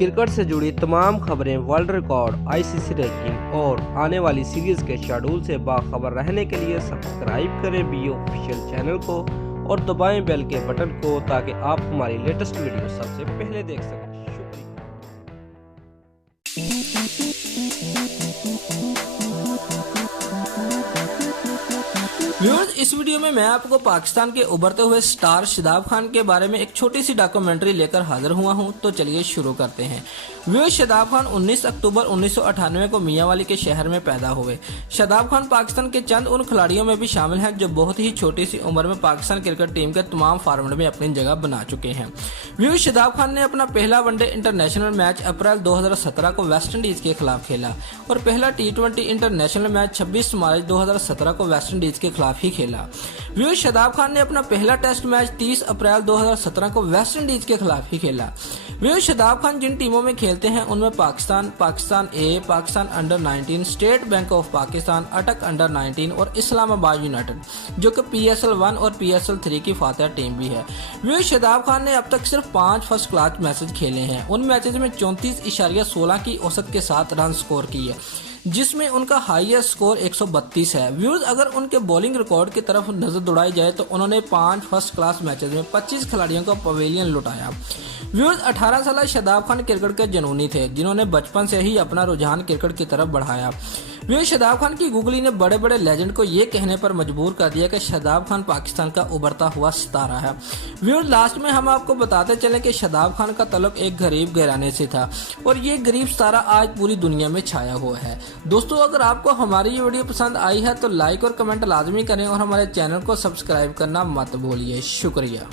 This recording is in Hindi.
क्रिकेट से जुड़ी तमाम खबरें, वर्ल्ड रिकॉर्ड, आईसीसी रैंकिंग और आने वाली सीरीज के शेड्यूल से बाखबर रहने के लिए सब्सक्राइब करें बी ऑफिशियल चैनल को और दबाएं बेल के बटन को ताकि आप हमारी लेटेस्ट वीडियो सबसे पहले देख सकें। व्यूअर्स, इस वीडियो में मैं आपको पाकिस्तान के उभरते हुए स्टार शादाब खान के बारे में एक छोटी सी डॉक्यूमेंट्री लेकर हाजिर हुआ हूं, तो चलिए शुरू करते हैं। व्यूअर्स, शादाब खान 19 अक्टूबर 1998 को मियांवाली के शहर में पैदा हुए। शादाब खान पाकिस्तान के चंद उन खिलाड़ियों में भी शामिल हैं जो बहुत ही छोटी सी उम्र में पाकिस्तान क्रिकेट टीम के तमाम फॉर्मेट में अपनी जगह बना चुके हैं। व्यूअर्स, शादाब खान ने अपना पहला वनडे इंटरनेशनल मैच अप्रैल 2017 को वेस्ट इंडीज के खिलाफ खेला और पहला T20 इंटरनेशनल मैच 26 मार्च 2017 को वेस्ट इंडीज के खिलाफ ही खेला। व्यूअर्स, शादाब खान ने अपना पहला टेस्ट मैच 30 अप्रैल 2017 को वेस्ट इंडीज के खिलाफ ही खेला। व्यूअर्स, शादाब खान जिन टीमों में खेलते हैं उनमें Pakistan A, Pakistan under 19, state bank of Pakistan, Attock under 19 और इस्लामाबाद यूनाइटेड, जो कि PSL 1 और PSL 3 की फातह टीम भी है। व्यूअर्स, शादाब खान ने अब तक सिर्फ 5 फर्स्ट क्लास मैचेज खेले हैं। उन मैचेज में 34.16 की औसत के साथ रन स्कोर किए, जिसमें उनका हाईएस्ट स्कोर 132 है। व्यूअर्स, अगर उनके बॉलिंग रिकॉर्ड की तरफ नजर दौड़ाई जाए तो उन्होंने 5 फर्स्ट क्लास मैचेस में 25 खिलाड़ियों का पवेलियन लुटाया। व्यूअर्स, 18 साल शादाब खान क्रिकेट के जनूनी थे, जिन्होंने बचपन से ही अपना रुझान क्रिकेट की तरफ बढ़ाया। व्यूअर्स, शादाब खान की गूगली ने बड़े बड़े लेजेंड को ये कहने पर मजबूर कर दिया कि शादाब खान पाकिस्तान का उभरता हुआ सितारा है। व्यूअर्स, लास्ट में हम आपको बताते चले कि शादाब खान का तल्लुक एक गरीब घराने से था और ये गरीब सितारा आज पूरी दुनिया में छाया हुआ है। दोस्तों, अगर आपको हमारी ये वीडियो पसंद आई है तो लाइक और कमेंट लाजमी करें और हमारे चैनल को सब्सक्राइब करना मत भूलिए। शुक्रिया।